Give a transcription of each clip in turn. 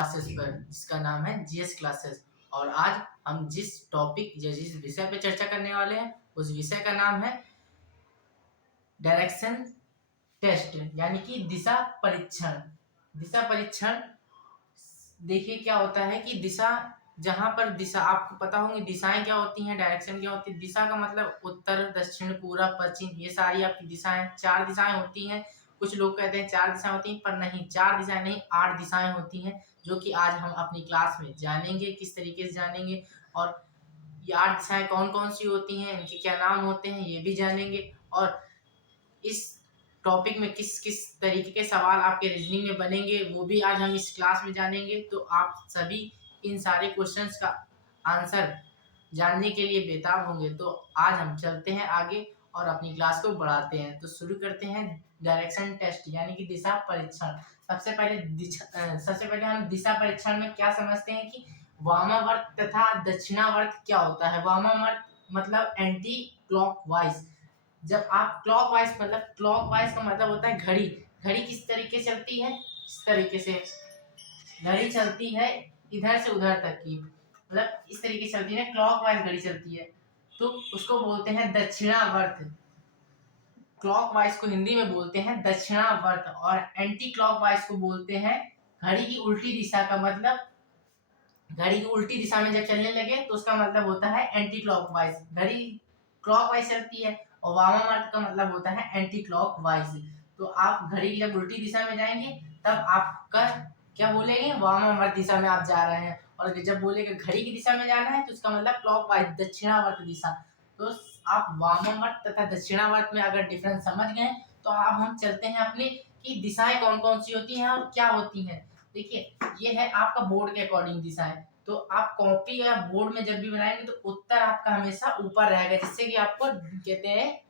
Classes पर जिसका नाम है जीएस क्लासेस। और आज हम जिस टॉपिक या जिस विषय पे चर्चा करने वाले हैं उस विषय का नाम है डायरेक्शन टेस्ट यानी कि दिशा परीक्षण। दिशा परीक्षण देखिए क्या होता है कि दिशा, जहां पर दिशा आपको पता होंगी दिशाएं क्या होती हैं, डायरेक्शन क्या होती है। दिशा का मतलब उत्तर, दक्षिण, पूरब, पश्चिम, ये सारी आपकी दिशाएं, 4 दिशाएं होती हैं। कुछ लोग कहते हैं 4 दिशाएं होती हैं, पर नहीं, 4 दिशाएं नहीं, 8 दिशाएं होती हैं, जो कि आज हम अपनी क्लास में जानेंगे, किस तरीके से जानेंगे। और ये 8 दिशाएं कौन कौन सी होती हैं, इनके क्या नाम होते हैं, ये भी जानेंगे। और इस टॉपिक में किस किस तरीके के सवाल आपके रीजनिंग में बनेंगे वो भी आज हम इस क्लास में जानेंगे। तो आप सभी इन सारे क्वेश्चंस का आंसर जानने के लिए बेताब होंगे। तो आज हम चलते हैं आगे और अपनी क्लास को बढ़ाते हैं। तो शुरू करते हैं डायरेक्शन टेस्ट यानी कि दिशा परीक्षण। सबसे पहले हम दिशा परीक्षण में क्या समझते हैं कि वामावर्त तथा दक्षिणावर्त क्या होता है। वामावर्त मतलब एंटी क्लॉकवाइज। जब आप क्लॉकवाइज का मतलब होता है घड़ी। घड़ी किस तरीके से चलती है, इस तरीके से घड़ी चलती है, इधर से उधर तक की, मतलब इस तरीके से चलती है, क्लॉकवाइज घड़ी चलती है, तो उसको बोलते हैं दक्षिणावर्त। क्लॉकवाइज को हिंदी में बोलते हैं दक्षिणावर्त और एंटी क्लॉकवाइज को बोलते हैं घड़ी की उल्टी दिशा का मतलब। घड़ी की उल्टी दिशा में जब चलने लगे तो उसका मतलब होता है एंटी क्लॉकवाइज। घड़ी क्लॉकवाइज चलती है और वामावर्त का मतलब होता है एंटी क्लॉकवाइज। तो आप घड़ी की जब उल्टी दिशा में जाएंगे तब आपका क्या बोलेंगे, वामावर्त दिशा में आप जा रहे हैं। और जब बोलेंगे घड़ी की दिशा में जाना है तो उसका मतलब क्लॉकवाइज, दक्षिणावर्त दिशा। तो आप वामावर्त तथा दक्षिणावर्त में अगर डिफरेंस समझ गए तो अब हम चलते हैं अपने कि दिशाएं कौन कौन सी होती हैं और क्या होती हैं। देखिए ये है आपका बोर्ड के अकॉर्डिंग दिशाएं। तो आप कॉपी या बोर्ड में जब भी बनाएंगे तो उत्तर आपका हमेशा ऊपर रहेगा, जिससे कि आपको कहते हैं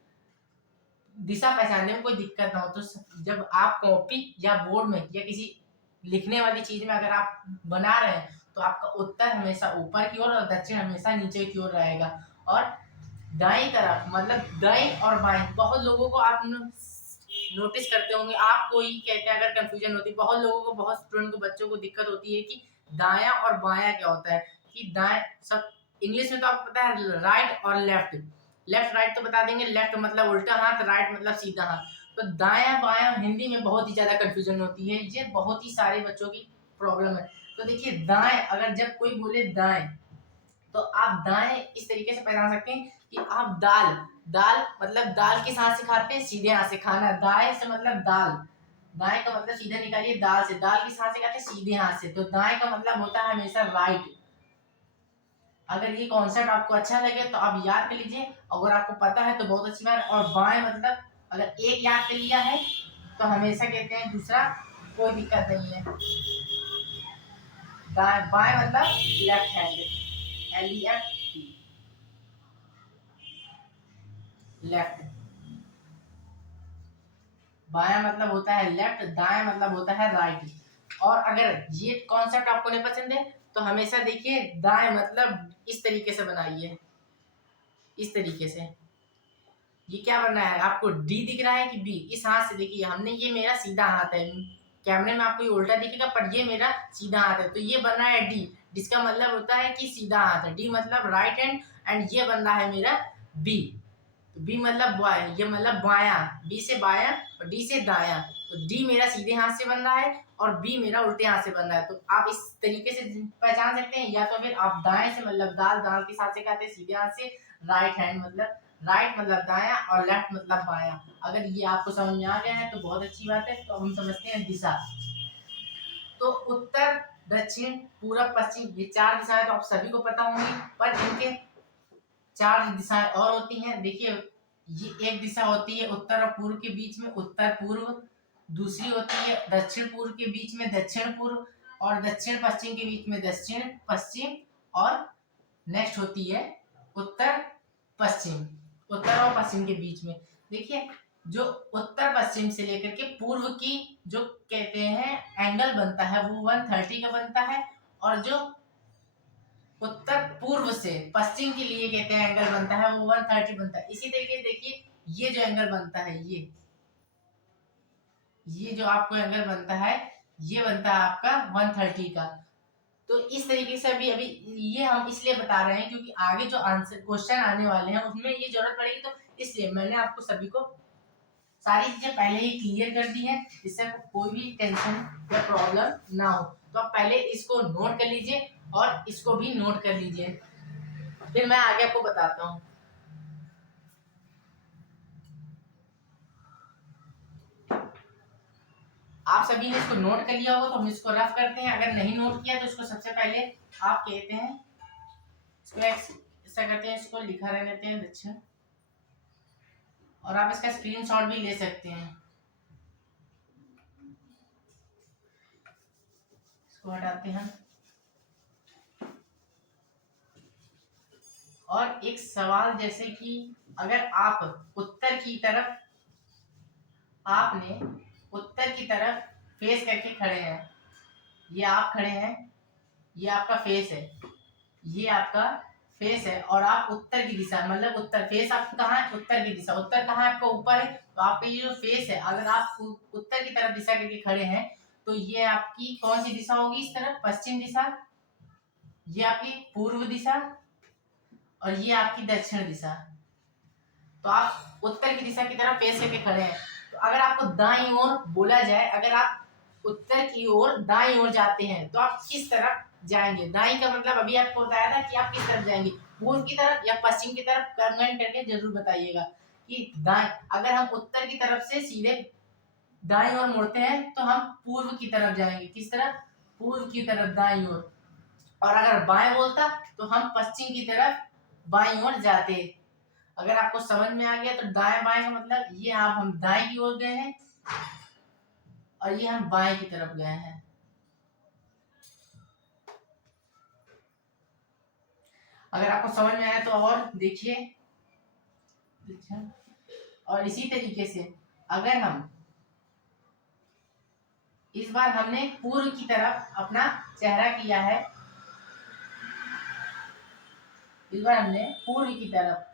दिशा पहचानने में कोई दिक्कत ना हो। तो जब आप कॉपी या बोर्ड में या किसी लिखने वाली चीज में अगर आप बना रहे हैं तो आपका उत्तर हमेशा ऊपर की ओर और दक्षिण हमेशा नीचे की ओर रहेगा। और दाएं तरफ मतलब दाएं और बाएं, बहुत लोगों को आप नोटिस करते होंगे, आपको ही कहते हैं अगर कंफ्यूजन होती है, बहुत लोगों को, बहुत स्टूडेंट को, बच्चों को दिक्कत होती है कि दाया और बाया क्या होता है। कि दाएं सब इंग्लिश में तो आपको पता है राइट और लेफ्ट। लेफ्ट राइट तो बता देंगे, लेफ्ट मतलब उल्टा हाथ, राइट मतलब सीधा हाथ। तो दाया बाया हिंदी में बहुत ही ज्यादा कंफ्यूजन होती है, ये बहुत ही सारे बच्चों की प्रॉब्लम है। तो देखिए दाएं, अगर जब कोई बोले दाएं तो आप दाएं इस तरीके से पहचान सकते हैं कि आप दाल, दाल मतलब दाल किस हाथ से खाते हैं, सीधे हाथ से खाना। दाएं से मतलब दाल, दाएं का मतलब सीधा निकालिए, दाल से, दाल किस हाथ से खाते हैं, सीधे हाथ से। तो दाएं का मतलब होता है हमेशा राइट। अगर ये कॉन्सेप्ट आपको अच्छा लगे तो आप याद कर लीजिए, अगर आपको पता है तो बहुत अच्छी बात। और बाएं मतलब अगर एक याद कर लिया है तो हमेशा कहते हैं दूसरा कोई दिक्कत नहीं है। बाएं मतलब लेफ्ट हैंड, LEFT, लेफ्ट। बायां मतलब होता है लेफ्ट, दाएं मतलब होता है राइट। और अगर ये कॉन्सेप्ट आपको नहीं पसंद है तो हमेशा देखिए दाएं मतलब इस तरीके से बनाइए, इस तरीके से। ये क्या बन रहा है, आपको डी दिख रहा है कि बी, इस हाथ से देखिए, हमने, ये मेरा सीधा हाथ है, कैमरे में आपको ये उल्टा दिखेगा पर ये मेरा सीधा हाथ है, तो ये बन रहा है डी, जिसका मतलब होता है कि सीधा हाथ है। डी मतलब राइट हैंड, एंड ये बन रहा है मेरा बी। तो बी मतलब बॉय, ये मतलब बाया, बी से बाया और डी से दाया। तो डी मेरा सीधे हाथ से बन रहा है और बी मेरा उल्टे हाथ से बन रहा है। तो आप इस तरीके से पहचान सकते हैं। या तो फिर आप दाएं से मतलब दाल, दाल के साथ से खाते हैं सीधे हाथ से। राइट हैंड मतलब राइट मतलब दाया और लेफ्ट मतलब बाया। अगर ये आपको समझ में आ गया है तो बहुत अच्छी बात है। तो हम समझते हैं दिशा। तो उत्तर, दक्षिण, पूरब, पश्चिम, ये 4 दिशाएं तो आप सभी को पता होंगी, पर इनके 4 दिशाएं और होती हैं। देखिए ये एक दिशा होती है उत्तर और पूर्व के बीच में उत्तर पूर्व, दूसरी होती है दक्षिण पूर्व के बीच में दक्षिण पूर्व, और दक्षिण पश्चिम के बीच में दक्षिण पश्चिम, और नेक्स्ट होती है उत्तर पश्चिम, उत्तर और पश्चिम के बीच में। देखिए जो उत्तर पश्चिम से लेकर के पूर्व की जो कहते हैं एंगल बनता है वो 130 का बनता है, और जो उत्तर पूर्व से पश्चिम के लिए कहते हैं एंगल बनता है वो 130 बनता है। इसी तरीके से देखिए ये जो एंगल बनता है, ये जो आपको एंगल बनता है ये बनता है आपका 130 का। तो इस तरीके से अभी अभी ये हम इसलिए बता रहे हैं क्योंकि आगे जो आंसर क्वेश्चन आने वाले हैं उसमें ये जरूरत पड़ेगी, तो इसलिए मैंने आपको सभी को सारी चीजें पहले ही क्लियर कर दी है, जिससे आपको कोई भी टेंशन या प्रॉब्लम ना हो। तो आप पहले इसको नोट कर लीजिए और इसको भी नोट कर लीजिए, फिर मैं आगे आपको बताता हूँ। आप सभी ने इसको नोट कर लिया होगा तो हम इसको रफ करते हैं। अगर नहीं नोट किया तो इसको सबसे पहले आप कहते हैं इसको ऐसा करते हैं, इसको लिखा रहने देते हैं दक्षिण, और आप इसका स्क्रीनशॉट भी ले सकते हैं। इसको हटाते हैं। और एक सवाल जैसे कि अगर आप उत्तर की तरफ, आपने उत्तर की तरफ फेस करके खड़े हैं, ये आप खड़े हैं, ये आपका फेस है, ये आपका फेस है, और आप उत्तर की दिशा, मतलब उत्तर फेस आपका कहाँ है, उत्तर की दिशा, उत्तर कहाँ है आपका ऊपर है, तो आपका ये जो फेस है अगर आप उत्तर की तरफ दिशा करके खड़े हैं तो ये आपकी कौन सी दिशा होगी, इस तरफ पश्चिम दिशा, ये आपकी पूर्व दिशा, और ये आपकी दक्षिण दिशा। तो आप उत्तर की दिशा की तरफ फेस करके खड़े हैं। तो अगर आपको दाईं ओर बोला जाए, अगर आप उत्तर की ओर दाईं ओर जाते हैं तो आप किस तरफ जाएंगे? दाईं का मतलब अभी आपको बताया था कि आप किस तरफ जाएंगे, पूर्व की तरफ या पश्चिम की तरफ? कमेंट करके जरूर बताइएगा कि दाएं, अगर हम उत्तर की तरफ से सीधे दाईं ओर मुड़ते हैं तो हम पूर्व की तरफ जाएंगे। किस तरफ? पूर्व की तरफ, दाईं ओर। और अगर बाएं बोलता तो हम पश्चिम की तरफ बाईं ओर जाते। अगर आपको समझ में आ गया तो दाएं बाएं का मतलब ये हम दाएं की ओर गए हैं और ये हम बाएं की तरफ गए हैं। अगर आपको समझ में आया तो और देखिए। और इसी तरीके से अगर हम इस बार हमने पूर्व की तरफ अपना चेहरा किया है, इस बार हमने पूर्व की तरफ,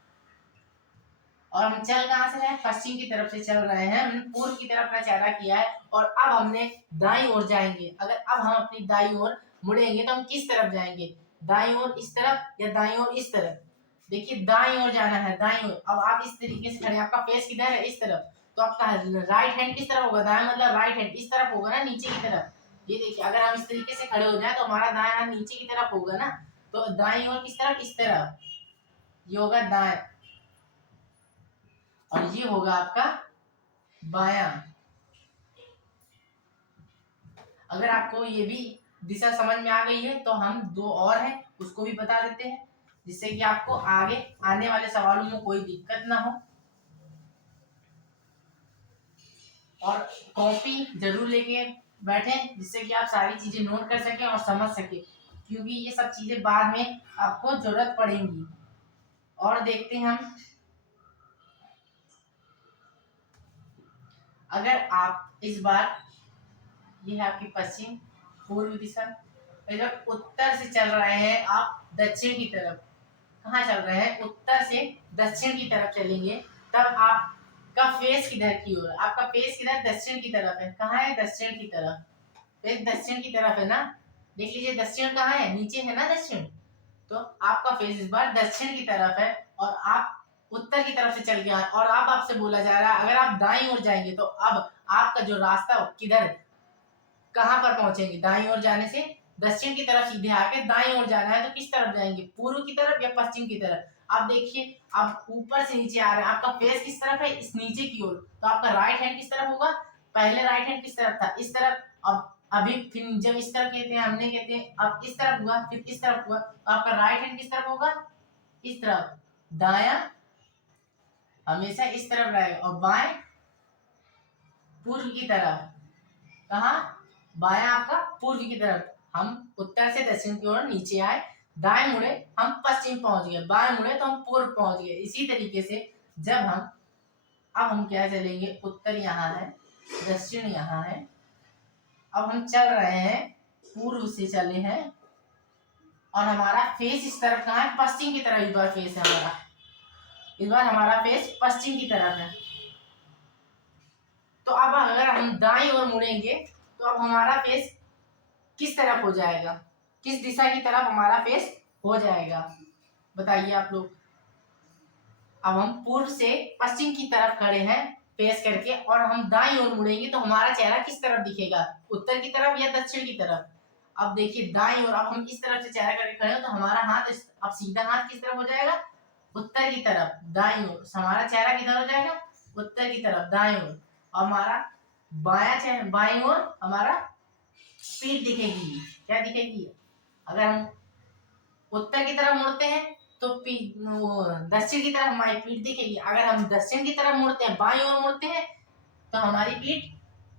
और हम चल कहाँ से रहे हैं, पश्चिम की तरफ से चल रहे हैं, हमने पूर्व की तरफ अपना चेहरा किया है और अब हमने दाईं ओर जाएंगे। अगर अब हम अपनी दाईं ओर मुड़ेंगे तो हम किस तरफ जाएंगे? दाईं ओर इस तरफ या दाईं ओर इस तरफ? देखिए दाईं ओर जाना है, दाईं ओर। अब आप इस तरीके से खड़े, आपका फेस किधर है, इस तरफ, तो आपका राइट हैंड किस तरफ होगा? दाएं मतलब राइट हैंड इस तरफ होगा ना, नीचे की तरफ। ये देखिए अगर हम इस तरीके से खड़े हो जाए तो हमारा दाएं हाथ नीचे की तरफ होगा ना, तो दाईं ओर किस तरफ? इस तरफ, ये होगा दाएं, और ये होगा आपका बायां। अगर आपको ये भी दिशा समझ में आ गई है तो हम दो और हैं उसको भी बता देते हैं, जिससे कि आपको आगे आने वाले सवालों में कोई दिक्कत ना हो। और कॉपी जरूर लेके बैठे जिससे कि आप सारी चीजें नोट कर सकें और समझ सकें, क्योंकि ये सब चीजें बाद में आपको जरूरत पड़ेंगी। और देखते हैं हम, अगर आप इस बार, ये है आपकी पश्चिम पूर्व दिशा, जब उत्तर से चल रहे हैं आप दक्षिण की तरफ, कहाँ चल रहे हैं? उत्तर से दक्षिण की तरफ चलेंगे, तब आपका फेस किधर की ओर? आपका फेस किधर? दक्षिण की तरफ है। कहाँ है? दक्षिण की तरफ। फेस दक्षिण की तरफ है ना, देख लीजिए दक्षिण कहाँ है, नीचे है ना दक्षिण। तो आपका फेस इस बार दक्षिण की तरफ है और आप उत्तर की तरफ से चल गया है, और अब आपसे बोला जा रहा है अगर आप दाईं ओर जाएंगे तो अब आपका जो रास्ता किधर, कहाँ पर पहुंचेंगे? दाईं ओर जाने से दक्षिण की तरफ सीधे आके दाईं ओर जाना है, तो किस तरफ जाएंगे? पूर्व की तरफ या पश्चिम की तरफ? आप देखिए आप ऊपर से नीचे आ रहे हैं, आपका फेस किस तरफ है? इस नीचे की ओर, तो आपका राइट हैंड किस तरफ होगा? पहले राइट हैंड किस तरफ था? इस तरफ। अब अभी फिर जब इस तरफ कहते हैं, हमने कहते हैं अब इस तरफ हुआ, फिर इस तरफ हुआ, तो आपका राइट हैंड किस तरफ होगा? इस तरफ। दाया हमेशा इस तरफ रहेगा, और बाएं पूर्व की तरफ। कहा? बाया आपका पूर्व की तरफ। हम उत्तर से दक्षिण की ओर नीचे आए, दाएं मुड़े हम पश्चिम पहुंच गए, बाएं मुड़े तो हम पूर्व पहुंच गए। इसी तरीके से जब हम, अब हम क्या चलेंगे, उत्तर यहाँ है, दक्षिण यहाँ है, अब हम चल रहे हैं, पूर्व से चले हैं, और हमारा फेस इस तरफ कहाँ है? पश्चिम की तरफ। इस बार फेस है हमारा, इस बार हमारा फेस पश्चिम की तरफ है। तो अब अगर हम दाईं ओर मुड़ेंगे तो अब हमारा फेस किस तरफ हो जाएगा, किस दिशा की तरफ हमारा फेस हो जाएगा, बताइए आप लोग। अब हम पूर्व से पश्चिम की तरफ खड़े हैं फेस करके, और हम दाईं ओर मुड़ेंगे तो हमारा चेहरा किस तरफ दिखेगा, उत्तर की तरफ या दक्षिण की तरफ। अब देखिए दाईं ओर, अब हम इस तरफ से चेहरा करके खड़े हो तो हमारा हाथ अब सीधा हाथ किस तरफ हो जाएगा, उत्तर की तरफ, दाईं ओर। हमारा चेहरा किधर हो जाएगा, उत्तर की तरफ, दाईं ओर। और हमारा बायां चेहरा, बाईं ओर हमारा पीठ दिखेगी, क्या दिखेगी। अगर हम उत्तर की तरफ मुड़ते हैं तो दक्षिण की तरफ हमारी पीठ दिखेगी। अगर हम दक्षिण की तरफ मुड़ते हैं, बाईं ओर मुड़ते हैं, तो हमारी पीठ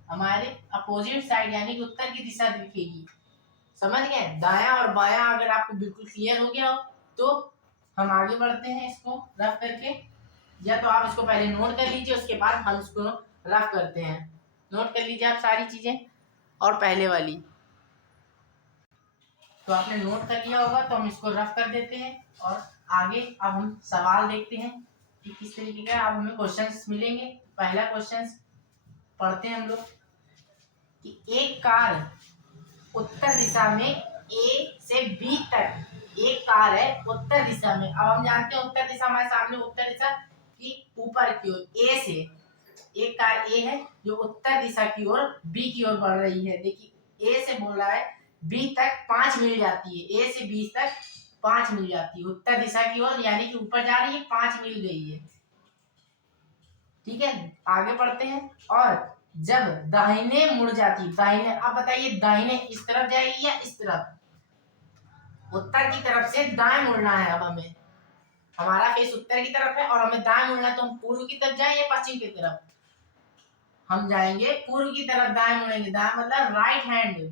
हमारे अपोजिट साइड यानी कि उत्तर की दिशा दिखेगी। समझ गए, दायां और बायां अगर आपको बिल्कुल क्लियर हो गया हो तो हम आगे बढ़ते हैं इसको रफ करके। या तो आप इसको पहले नोट कर लीजिए, उसके बाद हम इसको रफ करते हैं। नोट कर लीजिए आप सारी चीजें। और पहले वाली तो आपने नोट कर लिया होगा, तो हम इसको रफ कर देते हैं। और आगे अब हम सवाल देखते हैं कि किस तरीके का। अब हमें क्वेश्चंस मिलेंगे। पहला क्वेश्चन पढ़ते हैं हम लोग कि एक कार उत्तर दिशा में ए से बी तक, एक कार है उत्तर दिशा में। अब हम जानते हैं उत्तर दिशा हमारे सामने, उत्तर दिशा की ऊपर की ओर ए से, एक कार ए है जो उत्तर दिशा की ओर बी की ओर बढ़ रही है। देखिए ए से बोल रहा है बी तक 5 मील जाती है, ए से बी तक 5 मील जाती है उत्तर दिशा की ओर, यानी कि ऊपर जा रही है, 5 मील गई है। ठीक है, आगे बढ़ते हैं। और जब दाहिने मुड़ जाती, दाहिने, अब बताइए दाहिने इस तरफ जाएगी या इस तरफ, उत्तर की तरफ से दाएं मुड़ना है। अब हमें, हमारा फेस उत्तर की तरफ है और हमें दाएं मुड़ना है, तो हम पूर्व की तरफ जाए या पश्चिम की तरफ, हम जाएंगे पूर्व की तरफ, दाएं मुड़ेंगे। दाएं मतलब राइट हैंड,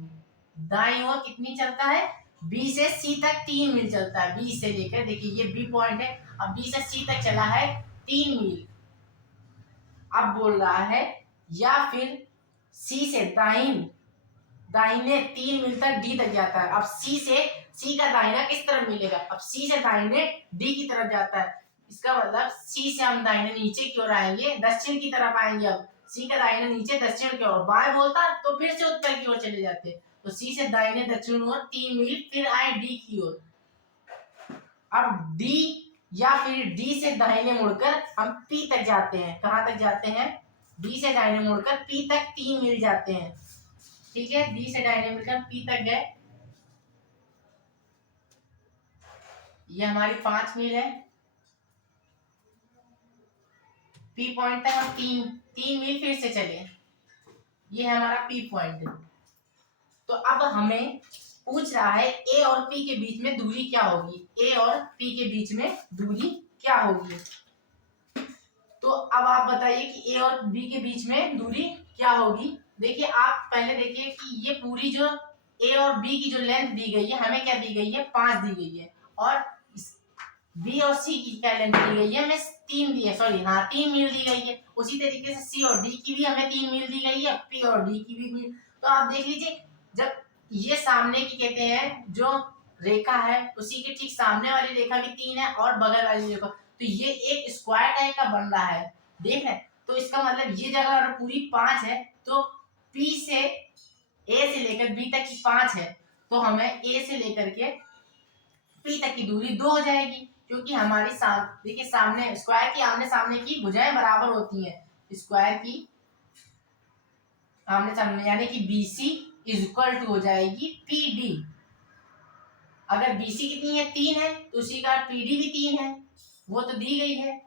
दाएं ओर कितनी चलता है, बी से सी तक 3 मील चलता है। बी से लेकर, देखिए ये बी पॉइंट है, अब बी से सी तक चला है 3 मील। अब बोल रहा है या फिर सी से दाहिने 3 मील तक डी तक जाता है। अब सी का दाहिना किस तरफ मिलेगा, अब सी से दाहिने डी की तरफ जाता है। इसका मतलब सी से हम दाहिने नीचे की ओर आएंगे, दक्षिण की तरफ आएंगे। अब सी का दाहिने नीचे दक्षिण की ओर, बाएं बोलता तो फिर से उत्तर की ओर चले जाते। तो सी से दाहिने दक्षिण ओर 3 मील, फिर आए डी की ओर। अब डी या फिर डी से दाहिने मुड़कर हम पी तक जाते हैं। कहां तक जाते हैं, डी से दाहिने मुड़कर पी तक 3 मील जाते हैं। ठीक है, डी से दाहिने मुड़कर पी तक गए, ये हमारी 5 मील है। पी पॉइंट तक हम 3 मील फिर से चले, ये है हमारा पी पॉइंट। तो अब हमें पूछ रहा है ए और पी के बीच में दूरी क्या होगी, ए और पी के बीच में दूरी क्या होगी। तो अब आप बताइए कि ए और बी के बीच में दूरी क्या होगी। देखिए आप पहले देखिए कि ये पूरी जो ए और बी की जो लेंथ दी गई है, हमें क्या दी गई है, 5 दी गई है। और बी और सी की क्या लेंथ दी गई है, हमें 3 दी है, सॉरी हाँ 3 मील दी गई है। उसी तरीके से सी और डी की भी हमें 3 मील दी गई है, पी और डी की भी मील। तो आप देख लीजिए, जब ये सामने की कहते हैं जो रेखा है, उसी के ठीक सामने वाली रेखा भी 3 है और बगल वाली रेखा, तो ये एक स्क्वायर टाइप का बन रहा है, देख रहे। तो इसका मतलब ये जगह अगर पूरी 5 है तो पी से ए से लेकर बी तक की 5 है, तो हमें ए से लेकर के पी तक की दूरी 2 हो जाएगी। क्योंकि हमारी देखिए सामने स्क्वायर की आमने सामने की भुजाएं बराबर होती हैं, स्क्वायर की आमने सामने, यानी कि BC इज इक्वल टू हो जाएगी PD। अगर BC कितनी है, 3 है, तो उसी का PD भी 3 है, वो तो दी गई है।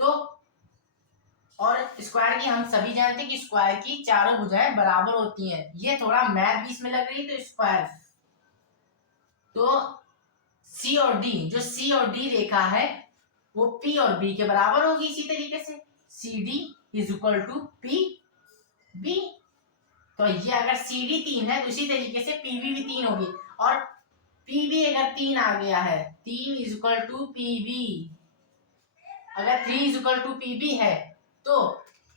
तो और स्क्वायर की हम सभी जानते हैं कि स्क्वायर की चारों भुजाएं बराबर होती हैं। ये थोड़ा मैथ भी इसमें लग रही है, तो स्क्वायर, तो सी और डी, जो सी और डी रेखा है वो पी और बी के बराबर होगी। इसी तरीके से C D is equal to P B. तो ये अगर सी डी 3 है तो इसी तरीके से पीबी भी 3 होगी। और पीबी अगर 3 आ गया है, 3 इज इक्वल टू पीबी, अगर 3 इज इक्वल टू पीबी है तो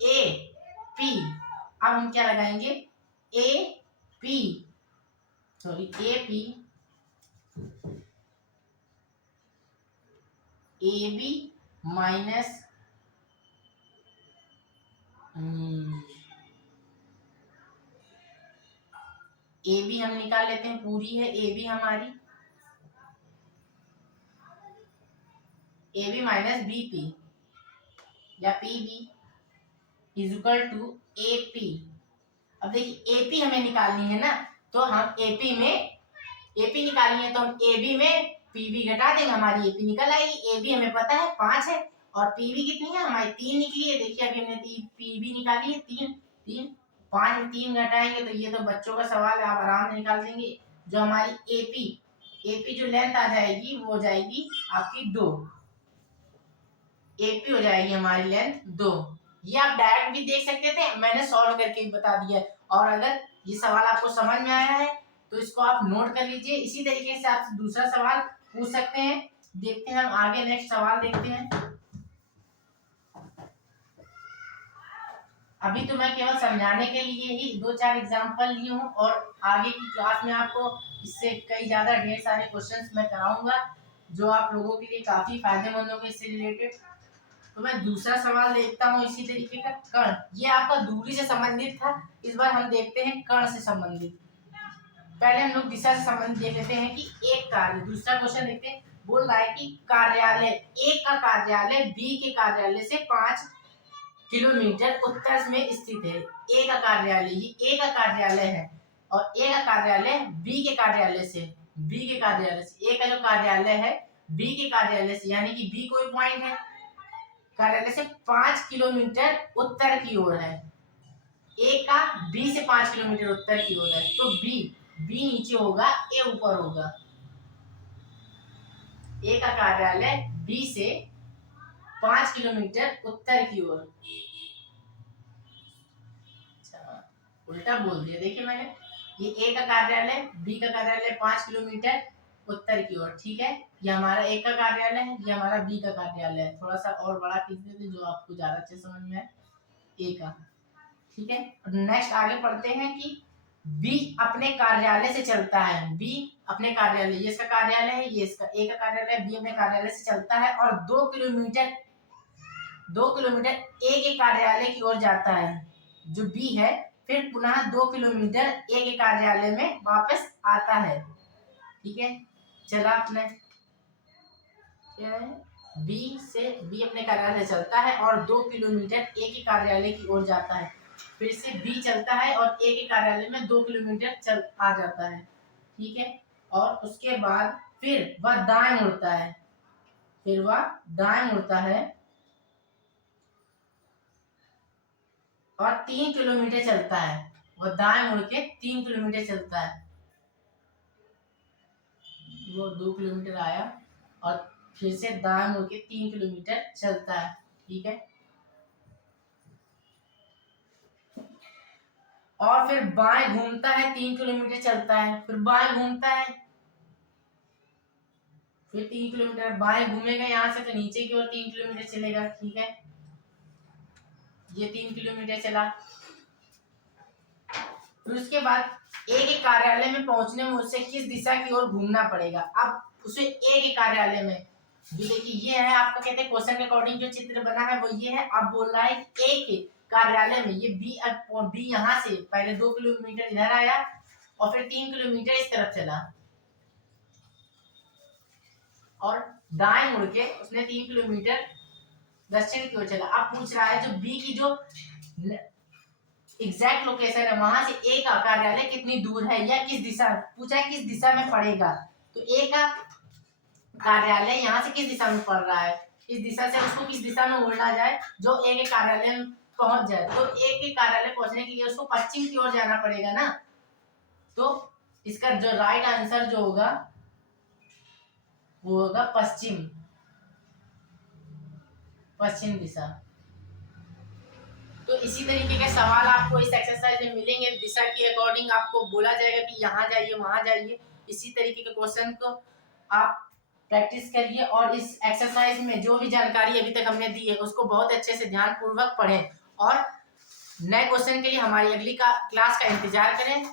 ए पी, अब हम क्या लगाएंगे, A P, sorry A P A B minus A B हम निकाल लेते हैं, पूरी है ए बी हमारी, A B minus B P या P B is equal to A P. अब देखिए ए पी हमें निकालनी है ना, तो हम एपी में एपी निकालनी है तो हम ए बी में पीवी घटा देंगे, हमारी एपी निकल आएगी। ए बी हमें पता है 5 है और पीवी कितनी है हमारी 3 निकली है। देखिए अभी हमने पीवी निकाली है 3, 5 में 3 घटाएंगे तो ये तो बच्चों का सवाल है, आप आराम से निकाल देंगे। जो हमारी एपी जो लेंथ आ जाएगी वो हो जाएगी आपकी 2, एपी हो जाएगी हमारी लेंथ 2। ये आप डायरेक्ट भी देख सकते थे, मैंने सॉल्व करके भी बता दिया है। और अगर ये सवाल आपको समझ में आया है तो इसको आप नोट कर लीजिए। इसी तरीके से आप दूसरा सवाल पूछ सकते हैं। देखते हैं हम आगे, नेक्स्ट सवाल देखते हैं। अभी तो मैं केवल समझाने के लिए ही 2-4 एग्जांपल ली हूँ और आगे की क्लास में आपको इससे कई ज्यादा ढेर सारे क्वेश्चंस मैं कराऊंगा जो आप लोगों के लिए काफी फायदेमंद होंगे इससे रिलेटेड। तो मैं दूसरा सवाल देखता हूँ इसी तरीके का, कण। ये आपका दूरी से संबंधित था, इस बार हम देखते हैं कण से संबंधित। पहले हम लोग दिशा से संबंधित देख लेते हैं कि एक कार्य, दूसरा क्वेश्चन देखते हैं। बोल रहा है कि कार्यालय ए का कार्यालय बी के कार्यालय से 5 किलोमीटर उत्तर में स्थित है। ए का कार्यालय, ये ए का कार्यालय है और ए का कार्यालय बी के कार्यालय से, ए का जो कार्यालय है बी के कार्यालय से, यानी कि बी कोई पॉइंट है, कार्यालय से 5 किलोमीटर उत्तर की ओर है। ए का बी से 5 किलोमीटर उत्तर की ओर है, तो बी नीचे होगा, ए ऊपर होगा। ए का कार्यालय बी से 5 किलोमीटर उत्तर की ओर। अच्छा, उल्टा बोल दिया। देखिए मैंने, ये ए का कार्यालय बी का कार्यालय 5 किलोमीटर उत्तर की ओर, ठीक है। ये हमारा ए का कार्यालय है, ये हमारा बी का कार्यालय है। थोड़ा सा और बड़ा खींच देते जो आपको ज्यादा अच्छे समझ में आए, ए का, ठीक है। नेक्स्ट आगे पढ़ते हैं कि बी अपने कार्यालय से चलता है, बी अपने कार्यालय, ये इसका कार्यालय है, ये इसका ए का कार्यालय, बी अपने कार्यालय से चलता है और 2 किलोमीटर ए के कार्यालय की ओर जाता है, जो बी है। फिर पुनः 2 किलोमीटर ए के कार्यालय में वापस आता है, ठीक है। चला अपने क्या है, बी अपने कार्यालय से चलता है और 2 किलोमीटर ए के कार्यालय की ओर जाता है। फिर से बी चलता है और ए के कार्यालय में 2 किलोमीटर चल आ जाता है, ठीक है। और उसके बाद फिर वह दाएं मुड़ता है, और 3 किलोमीटर चलता है। वह दाएं मुड़ के 3 किलोमीटर चलता है, वो 2 किलोमीटर आया और फिर से दाएं मुड़ के 3 किलोमीटर चलता है, ठीक है। और फिर बाएं घूमता है, 3 किलोमीटर चलता है, फिर बाएं घूमता है, फिर 3 किलोमीटर बाएं घूमेगा यहाँ से तो नीचे की ओर 3 किलोमीटर चलेगा, ठीक है। ये 3 किलोमीटर चला। फिर उसके बाद ए के कार्यालय में पहुंचने में उसे किस दिशा की ओर घूमना पड़ेगा। अब उसे ए के कार्यालय में, जो देखिए ये है आपका, कहते हैं क्वेश्चन के अकॉर्डिंग जो चित्र बना है वो ये है। अब बोल रहा है ए के कार्यालय में, ये बी यहाँ से पहले 2 किलोमीटर इधर आया और फिर 3 किलोमीटर इस तरफ चला और दाएं मुड़ के उसने 3 किलोमीटर दक्षिण की ओर चला। अब पूछ रहा है जो बी की जो एग्जैक्ट लोकेशन है वहां से ए का कार्यालय कितनी दूर है या किस दिशा, पूछा है किस दिशा में पड़ेगा। तो ए का कार्यालय यहाँ से किस दिशा में पड़ रहा है, इस दिशा से उसको किस दिशा में उड़ना जाए जो ए के कार्यालय में पहुंच जाए। तो ए के कार्यालय पहुंचने के लिए उसको पश्चिम की ओर जाना पड़ेगा ना, तो इसका जो राइट आंसर जो होगा वो होगा पश्चिम दिशा। तो इसी तरीके के सवाल आपको इस एक्सरसाइज में मिलेंगे। दिशा के अकॉर्डिंग आपको बोला जाएगा कि यहाँ जाइए वहां जाइए। इसी तरीके के क्वेश्चन को आप प्रैक्टिस करिए और इस एक्सरसाइज में जो भी जानकारी अभी तक हमने दी है उसको बहुत अच्छे से ध्यान पूर्वक पढ़ें और नए क्वेश्चन के लिए हमारी अगली क्लास का इंतजार करें।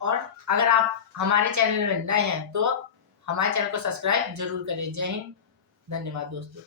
और अगर आप हमारे चैनल में नए हैं तो हमारे चैनल को सब्सक्राइब जरूर करें। जय हिंद, धन्यवाद दोस्तों।